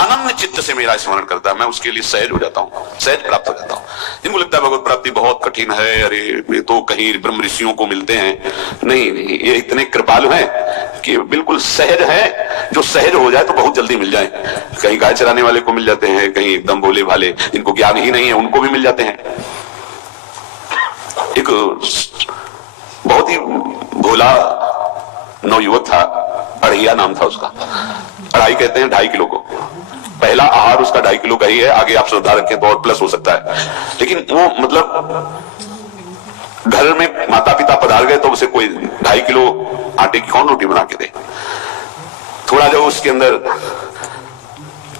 अनन्य चित्त से मेरा स्मरण करता है, मैं उसके लिए सहज हो जाता हूँ, सहज प्राप्त हो जाता हूँ। जिनको लगता है भगवत प्राप्ति बहुत कठिन है, अरे ये तो कहीं ब्रह्म ऋषियों को मिलते हैं, नहीं नहीं, ये इतने कृपालु हैं कि बिल्कुल सहज है। जो सहज हो जाए तो बहुत जल्दी मिल जाए। कहीं गाय चराने वाले को मिल जाते हैं, कहीं एकदम भोले भाले जिनको ज्ञान ही नहीं है उनको भी मिल जाते हैं। एक बहुत ही भोला नवयुवक था, अढ़ैया नाम था उसका। अढ़ाई कहते हैं 2.5 किलो को। पहला आहार उसका 2.5 किलो का ही है, आगे आप श्रद्धा रखें तो और प्लस हो सकता है। लेकिन वो मतलब घर में माता पिता पधार गए तो उसे कोई 2.5 किलो आटे की कौन रोटी बना के दे। थोड़ा जब उसके अंदर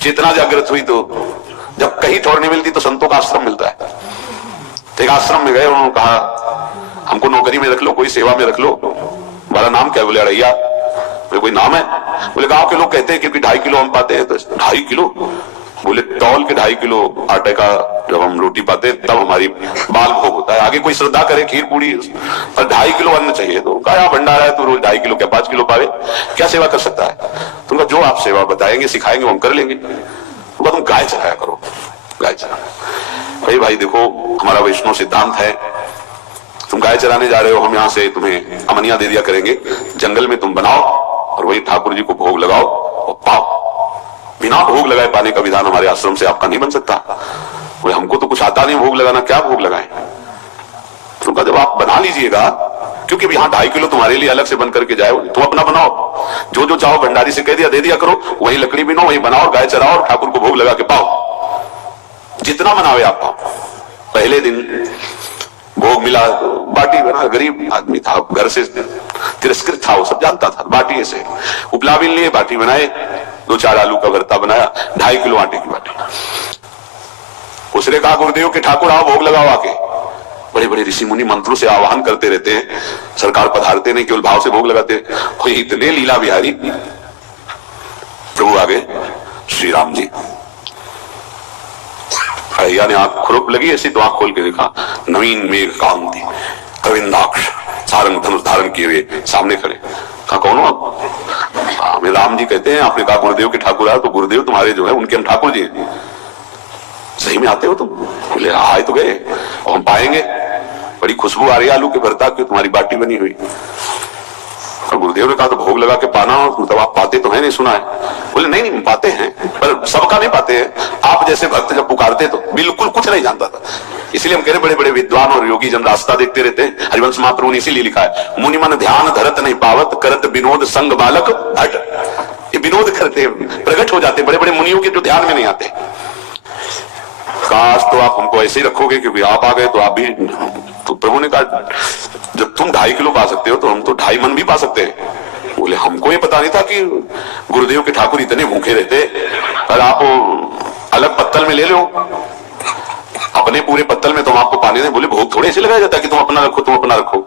चेतना जागृत हुई तो जब कहीं ठौर नहीं मिलती तो संतों का आश्रम मिलता है। तो एक आश्रम में गए, उन्होंने कहा हमको नौकरी में रख लो, कोई सेवा में रख लो। हमारा नाम क्या? बोले अढ़ैया। बोले कोई नाम है? बोले गांव के लोग कहते हैं क्योंकि 2.5 किलो हम पाते हैं। तो 2.5 किलो? बोले तौल के 2.5 किलो आटे का जब हम रोटी पाते हैं तब हमारी बाल भोग होता है। आगे कोई श्रद्धा करे खीर पूरी, पर 2.5 किलो अन्न चाहिए। तो कहा भंडारा है तो रोज 2.5 किलो क्या 5 किलो पावे, क्या सेवा कर सकता है? तो उनका जो आप सेवा बताएंगे सिखाएंगे वो हम कर लेंगे। तो तुम गाय चराया करो, गाय चरा। भाई देखो हमारा वैष्णव सिद्धांत है, तुम गाय चराने जा रहे हो, हम यहां से तुम्हें अमनिया दे दिया करेंगे, जंगल में तुम बनाओ और वही ठाकुर जी को भोग लगाओ और पाओ। बिना भोग लगाए पाने का विधान हमारे आश्रम से आपका नहीं बन सकता। वो हमको तो कुछ आता नहीं भोग लगाना, क्या भोग लगाएं? तो जब आप बना लीजिएगा, क्योंकि यहाँ 2.5 किलो तुम्हारे लिए अलग से बन करके जाए, तुम अपना बनाओ, जो जो चाहो भंडारी से कह दिया दे दिया करो, वही लकड़ी बिनो, वही बनाओ, गाय चराओ और ठाकुर को भोग लगा के पाओ। जितना बनावे आप पाओ। पहले दिन भोग मिला, बाटी बना, गरीब आदमी था, घर से तिरस्कृत था, वो सब जानता था। बाटी से उपला भी लिए, बाटी बनाए, 2-4 आलू का भरता बनाया, 2.5 किलो आटे की बाटी। उसने कहा गुरुदेव के ठाकुर आओ भोग लगाओ आके। बड़े बड़े ऋषि मुनि मंत्रों से आह्वान करते रहते हैं, सरकार पधारते नहीं, केवल भाव से भोग लगाते। कोई इतने लीला बिहारी प्रभु आगे, श्री राम जी। अढ़ैया ने आंख खुरप लगी ऐसी तो आंख खोल के देखा, नवीन मेघ कांति कविंदाक्ष सारंग धनुष धारण किए हुए सामने खड़े। कहा कौन हो आप? हमें राम जी कहते हैं। आपने कहा गुरुदेव के ठाकुर आए, तो गुरुदेव तुम्हारे जो है उनके हम ठाकुर जी हैं। सही में आते हो तुम? बोले आए तो गए और हम पाएंगे। बड़ी खुशबू आ रही है आलू के भरता की, तुम्हारी बाटी बनी हुई। और गुरुदेव ने कहा तो भोग लगा के पाना, मतलब आप पाते तो है नहीं, सुना है? बोले नहीं नहीं पाते हैं, पर सबका नहीं पाते हैं। आप जैसे भक्त जब पुकारते तो बिल्कुल कुछ नहीं जानता था। इसलिए हम कह रहे बड़े बड़े विद्वान और योगी जन रास्ता देखते रहते हैं। हरिवंश महाप्रभु ने इसीलिए लिखा है, मुनि मन ध्यान धरत नहीं पावत, करत विनोद संग बालक भट। ये विनोद करते प्रकट हो जाते बड़े बड़े मुनियों के जो ध्यान में नहीं आते। काश तो आप हमको ऐसे ही रखोगे, क्योंकि आप आ गए तो आप भी। तो प्रभु ने कहा जब तुम 2.5 किलो पा सकते हो तो हम तो 2.5 मन भी पा सकते हैं। बोले हमको ये पता नहीं था कि गुरुदेव के ठाकुर इतने भूखे रहते, पर आप अलग पत्तल में ले लो, अपने पूरे पत्तल में तुम आपको पानी दें। बोले भोग थोड़े ऐसे लगाया जाता है कि तुम अपना रखो, तुम अपना रखो।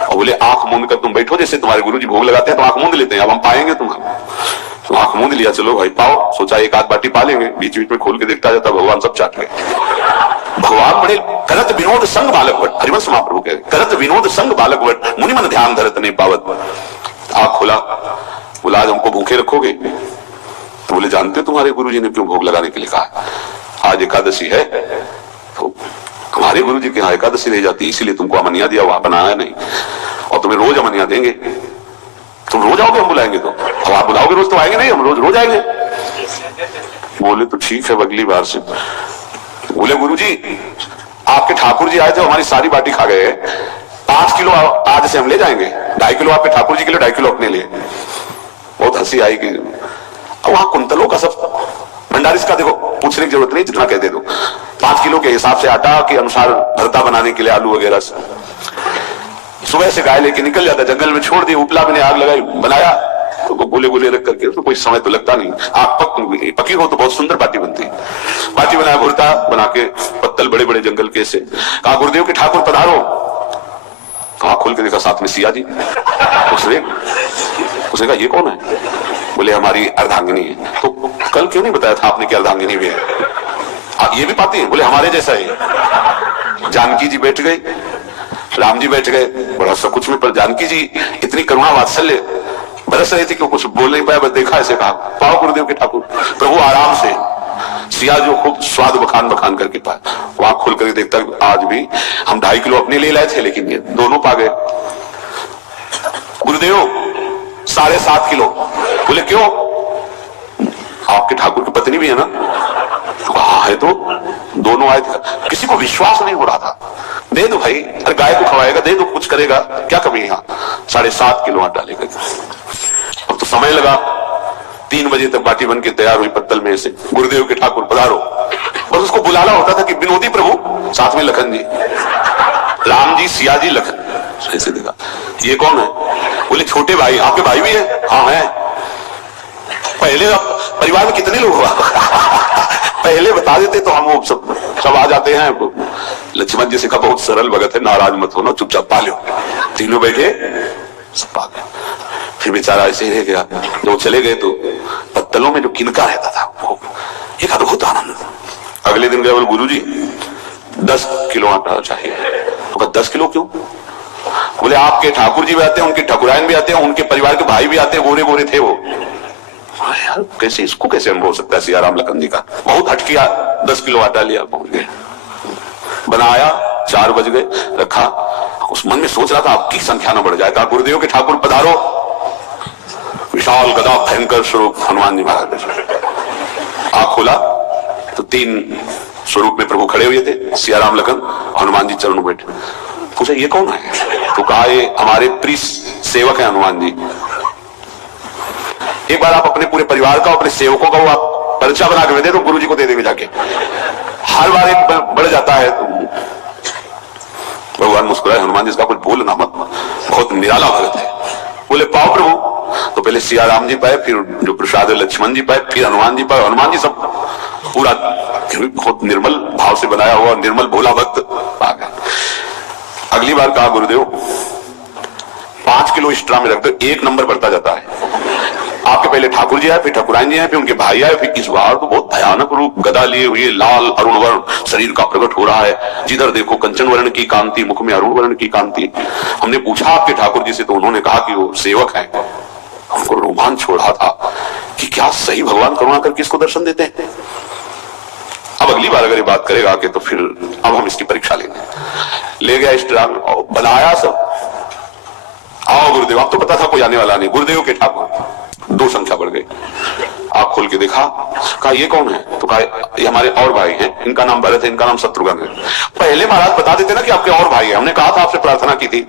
और बोले आंख मूंद कर तुम बैठो, जैसे तुम्हारे गुरु जी भोग लगाते हैं तो आंख मूंद लेते हैं, अब हम पाएंगे तुम्हारा। तो आंख मूंद लिया, चलो भाई पाओ। सोचा एक आध बाटी पा लेंगे, बीच बीच में खोल के देखता जाता भगवान सब चाट गए। भगवान बड़े करत विनोद संग बालक वट, हरिवंश महाप्रभु कह रहे करत विनोद संग बालक वट, मुनि मन ध्यान धरत नहीं पावत। आंख खोला, बोला आज हमको भूखे रखोगे? तो बोले जानते हो तुम्हारे गुरु जी ने क्यों भोग लगाने के लिए कहा? आज एकादशी है, तो हमारे गुरु जी के यहाँ एकादशी रह जाती, इसीलिए तुमको अमनिया दिया, वहां बनाया नहीं, और तुम्हें रोज अमनिया देंगे। तुम रोज आओगे हम बुलाएंगे तो? अब आप बुलाओगे रोज तो आएंगे नहीं, हम रोज रोज आएंगे। बोले तो ठीक है अगली बार से। बोले गुरुजी आपके ठाकुर जी आए थे, हमारी सारी बाटी खा गए, 5 किलो आज से हम ले जाएंगे, 2.5 किलो आपके ठाकुर जी के लिए, 2.5 किलो अपने लिए। बहुत हंसी आई कि वहां कुंतलों का सब भंडारी का देखो, पूछने की जरूरत नहीं, जितना कह दे दो। 5 किलो के हिसाब से आटा के अनुसार भरता बनाने के लिए आलू वगैरह से सुबह से गाय लेके निकल जाता, जंगल में छोड़ दिया, उपला में आग लगाई, बनाया, तो गोले गोले रख करके, उसमें कोई समय तो लगता नहीं। आग पकी हो तो बहुत सुंदर बाटी बनती है। बाटी बनाया, भुरता बना के, पत्तल बड़े बड़े जंगल के से। कहा गुरुदेव के ठाकुर पधारो। तो आंख खोल के देखा साथ में सिया जी। उसने कहा ये कौन है? बोले हमारी अर्धांगिनी है। तो कल क्यों नहीं बताया था आपने कि अर्धांगिनी भी है? ये भी पाती है? बोले हमारे जैसा है। जानकी जी बैठ गई, राम जी बैठ गए, बड़ा सब कुछ में, पर जानकी जी इतनी करुणा वात्सल्य बरस रही थी, क्यों कुछ बोल नहीं पाया, बस देखा ऐसे कहा पाओ गुरुदेव के ठाकुर। प्रभु आराम से सिया जो खूब स्वाद बखान बखान करके पाए, वहां खोल कर देखता आज भी हम 2.5 किलो अपने ले लाए थे, लेकिन ये दोनों पा गए। गुरुदेव 7.5 किलो। बोले क्यों? आपके ठाकुर की पत्नी भी है ना? तो हाँ है, तो दोनों आए थे। किसी को विश्वास नहीं हो रहा था। दे दो भाई, अरे गाय को खवाएगा, दे दो, कुछ करेगा, क्या कमी है? 7.5 किलो आटा लेकर। अब तो समय लगा, 3 बजे तक बाटी बन के तैयार हुई पत्तल में से। गुरुदेव के ठाकुर पधारो। बस उसको बुलाना होता था कि विनोदी प्रभु, साथ में लखन जी, राम जी, सिया जी, लखन। ऐसे देखा, ये कौन है? बोले छोटे भाई। आपके भाई भी है? हाँ है। पहले परिवार में कितने लोग हुआ? पहले बता देते तो हम वो सब आ जाते हैं। लक्ष्मण जी से कहा बहुत सरल भगत है, नाराज मत होना, चुपचाप पा लो। तीनों बैठे, सब पा गए। फिर बेचारा ऐसे ही रह गया। जब चले गए तो पत्तलों में जो किनका रहता था, वो एक अद्भुत आनंद। अगले दिन गए, बोले गुरुजी 10 किलो आटा चाहिए। तो कहा 10 किलो क्यों? बोले आपके ठाकुर जी भी आते हैं, उनके ठाकुरायन भी आते हैं, उनके परिवार के भाई भी आते हैं, गोरे गोरे थे वो। यार कैसे, इसको कैसे अनुभव हो सकता है? सियाराम लखन जी का बहुत हट किया। 10 किलो आटा लिया, पहुंच गए, बनाया, 4 बज गए, रखा। उस मन में सोच रहा था आपकी संख्या न बढ़ जाए। कहा गुरुदेव के ठाकुर पधारो। विशाल गदा भयंकर स्वरूप हनुमान जी महाराज। आंख खोला तो 3 स्वरूप में प्रभु खड़े हुए थे, सियाराम लखन, हनुमान जी चरणों बैठे। पूछा ये कौन है? तो कहा ये हमारे प्रिय सेवक है हनुमान जी। एक बार आप अपने पूरे परिवार का, अपने सेवकों का वो आप पर्चा बना के दे दो, गुरु जी को दे देंगे जाके। हर बार एक बढ़ जाता है। भगवान मुस्कुराए, हनुमान जी इसका कुछ बोलना मत, बहुत निराला भगत है। बोले पाओ प्रभु। तो पहले सिया राम जी पाए, फिर जो प्रसाद लक्ष्मण जी पाए, फिर हनुमान जी पाए। हनुमान जी सब पूरा बहुत निर्मल भाव से बनाया हुआ निर्मल भोला भक्त आ गए। अगली बार कहा गुरुदेव 5 किलो एक्स्ट्रा में रख दो, 1 नंबर बढ़ता जाता है। आपके पहले ठाकुर जी आए, फिर ठाकुराइन जी आए, फिर उनके भाई आए, फिर इस बार तो बहुत भयानक रूप, गदा लिए हुए, लाल अरुण वर्ण शरीर का प्रकट हो रहा है। जिधर देखो कंचन वर्ण की कांति, मुख में अरुण वर्ण की कांति। हमने पूछा आपके ठाकुर जी से, तो उन्होंने कहा कि वो सेवक हैं। हमको रोमांच हो रहा था कि क्या सही भगवान करुणा करके इसको दर्शन देते हैं। अब अगली बार अगर ये बात करेगा कि तो फिर अब हम इसकी परीक्षा लेंगे। ले गया एक्स्ट्रा, बनाया सब। आओ गुरुदेव। अब तो पता था कोई आने वाला नहीं। गुरुदेव के ठाकुर 2 संख्या बढ़ गई। आंख खोल के देखा, कहा ये कौन है? तो कहा ये हमारे और भाई हैं, इनका नाम भरत है, इनका नाम शत्रुघ्न है। पहले महाराज बता देते ना कि आपके और भाई हैं, हमने कहा था आपसे प्रार्थना की थी।